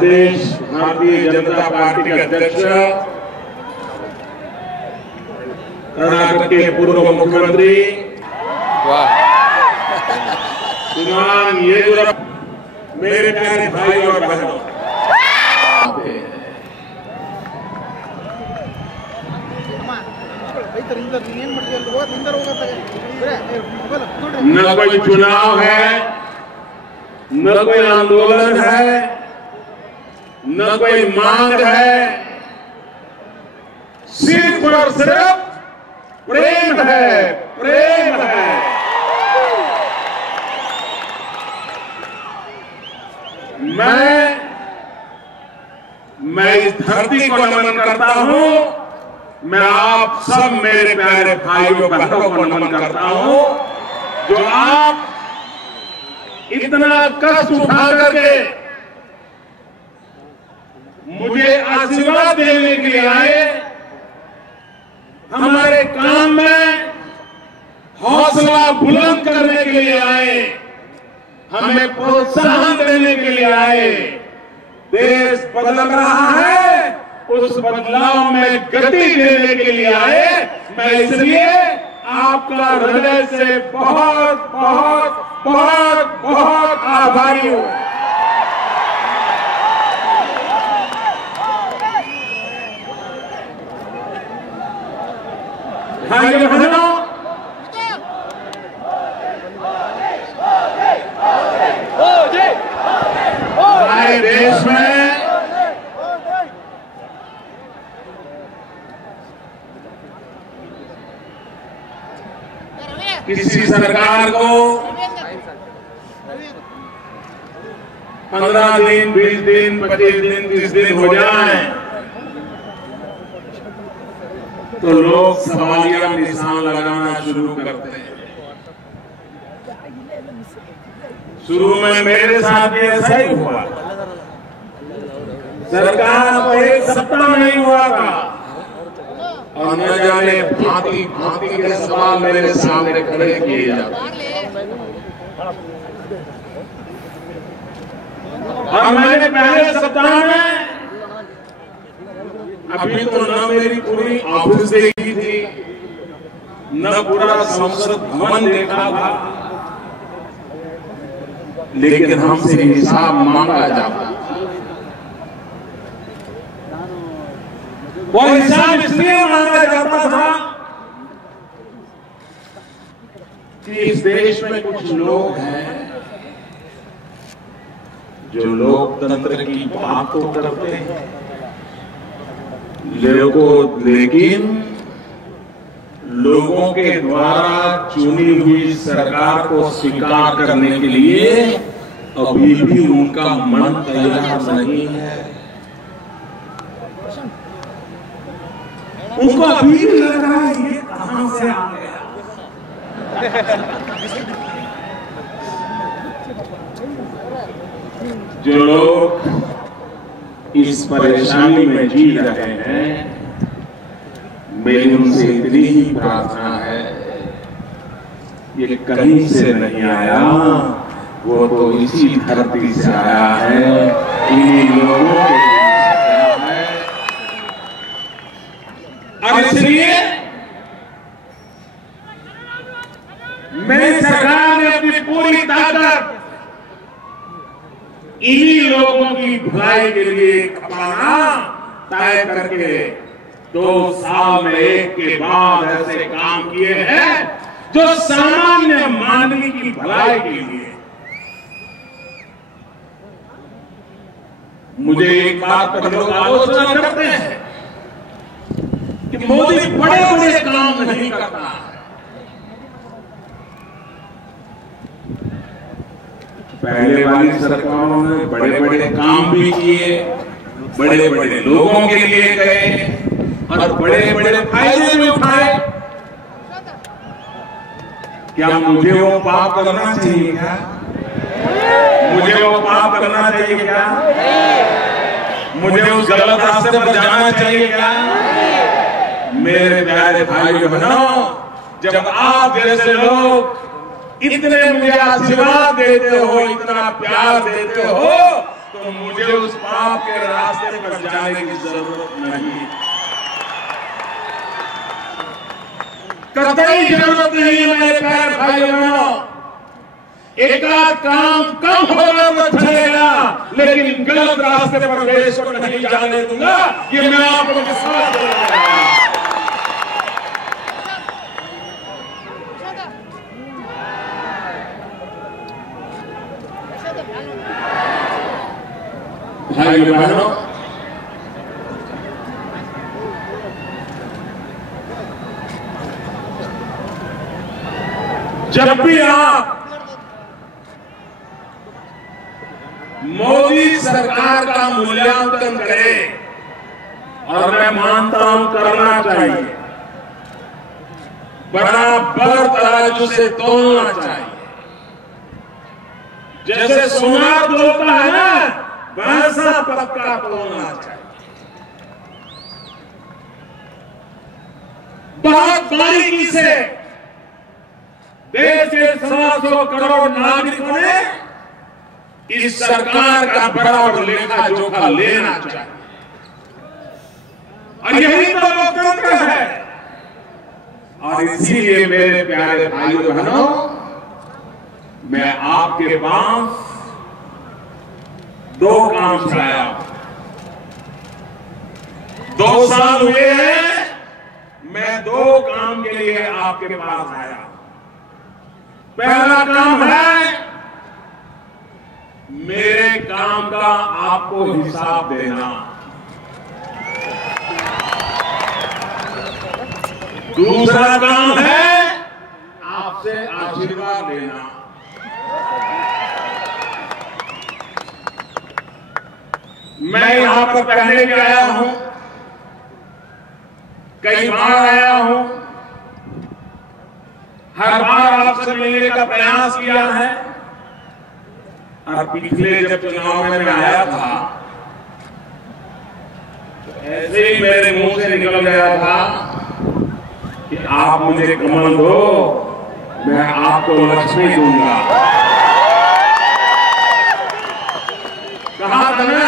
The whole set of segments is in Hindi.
प्रदेश भारतीय जनता पार्टी के अध्यक्ष, कर्नाटक के पूर्व मुख्यमंत्री श्रीमान येदियुरप्पा, मेरे प्यारे भाई और बहनों, न कोई चुनाव है, न कोई आंदोलन है, न कोई मांग है, सिर्फ और सिर्फ प्रेम है, प्रेम है। मैं इस धरती को नमन करता हूं। मैं आप सब मेरे प्यारे भाइयों बहनों को नमन करता हूं, जो आप इतना कष्ट उठा करके मुझे आशीर्वाद देने के लिए आए, हमारे काम में हौसला बुलंद करने के लिए आए, हमें प्रोत्साहन देने के लिए आए। देश बदल रहा है, उस बदलाव में गति देने के लिए आए। मैं इसलिए आपका हृदय से बहुत बहुत बहुत बहुत आभारी हूं। भाइयों बहनों, हमारे देश में किसी सरकार को 15 दिन, 20 दिन, 25 दिन, 30 दिन हो जाए तो लोग सवालिया निशान लगाना शुरू करते हैं। शुरू में मेरे साथ भी ऐसा ही हुआ। सरकार को एक सप्ताह नहीं हुआ था और न जाने भांति भांति के सवाल मेरे सामने खड़े किए जाते, और मैंने पहले सप्ताह में अभी तो न मेरी पूरी ऑफिस देखी थी, न पूरा संसद भवन देखा था, लेकिन हमसे हिसाब मांगा जाता। वो हिसाब इसलिए मांगा जाता था कि इस देश में कुछ लोग हैं जो लोकतंत्र की बात तो करते हैं, लेकिन लोगों के द्वारा चुनी हुई सरकार को स्वीकार करने के लिए अभी भी उनका मन तैयार नहीं है। उनको अभी भी लग रहा है ये कहां से आ गया। जो लोग इस परेशानी में जी रहे हैं, मेरी उनसे इतनी ही प्रार्थना है, ये कहीं से नहीं आया, वो तो इसी धरती से आया है, इन्हीं लोगों के आया है। और इसलिए मेरी सरकार ने अपनी पूरी ताकत इन्हीं लोगों की भलाई के लिए अपना तय करके 2 साल में एक के बाद ऐसे काम किए हैं जो सामान्य मानवी की भलाई के लिए। मुझे एक बात पर लोग आलोचना करते हैं कि मोदी बड़े बड़े काम नहीं करता है। पहले वाली सरकारों ने बड़े बड़े काम भी किए, बड़े बड़े लोगों के लिए गए और बड़े बड़े फायदे भी उठाए। क्या मुझे वो पाप करना चाहिए क्या? मुझे वो पाप करना चाहिए क्या? मुझे उस गलत रास्ते पर जाना चाहिए क्या? मेरे प्यारे भाइयों बहनों, जब आप जैसे लोग इतने मुझे आशीर्वाद देते हो, इतना प्यार देते हो, तो मुझे उस पाप के रास्ते पर जाने की जरूरत नहीं, कतई जरूरत नहीं है मेरे प्यारे भाइयों बहनों। एकाध काम कम होगा तो चलेगा, लेकिन गलत रास्ते पर देश को नहीं जाने दूंगा, ये मैं आपको विश्वास दूंगा। भाइयों बहनों, जब भी आप मोदी सरकार का मूल्यांकन करें, और मैं मानता हूं करना चाहिए, बराबर तराजू से तोलना चाहिए। जैसे सोना तोलता है ना, वैसा पक्का तोलना चाहिए। बहुत बारीकी से देश के 125 करोड़ नागरिकों ने इस सरकार का बराबर लेखा जोखा लेना चाहिए, और यही तो लोकतंत्र है। और इसीलिए मेरे प्यारे भाइयों बहनों, मैं आपके पास 2 काम से आया हूं। 2 साल हुए हैं, मैं 2 काम के लिए आपके पास आया। पहला काम है मेरे काम का आपको हिसाब देना, दूसरा काम है आपसे आशीर्वाद लेना। मैं यहां पर पहले भी आया हूं, कई बार आया हूं, हर बार आपसे मिलने का प्रयास किया है। और पिछले जब चुनाव में मैं आया था, तो ऐसे ही मेरे मुंह से निकल गया था कि आप मुझे कमल दो, मैं आपको लक्ष्मी दूंगा। कहा था ना,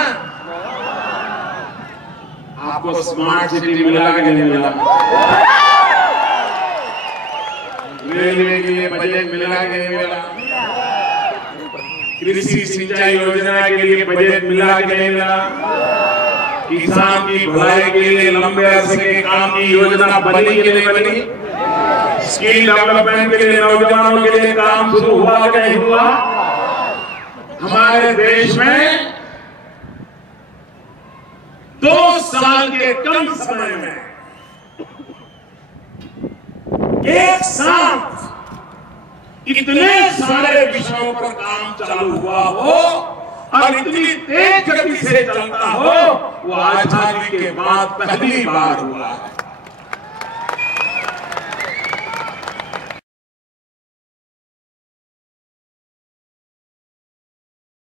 आपको स्मार्ट सिटी मिला कि नहीं मिला? रेलवे के लिए बजट मिला कि नहीं मिला? कृषि सिंचाई योजना के लिए बजट मिला कि नहीं मिला? किसान की भलाई के लिए लंबे अरसे के काम की योजना बनी कि नहीं बनी? स्किल डेवलपमेंट के लिए नौजवानों के लिए काम शुरू हुआ कि नहीं हुआ? हमारे देश में 2 साल के कम समय में एक साथ इतने सारे विषयों पर काम चालू हुआ हो और इतनी तेज गति से चलता हो, वो आजादी के बाद पहली बार हुआ है।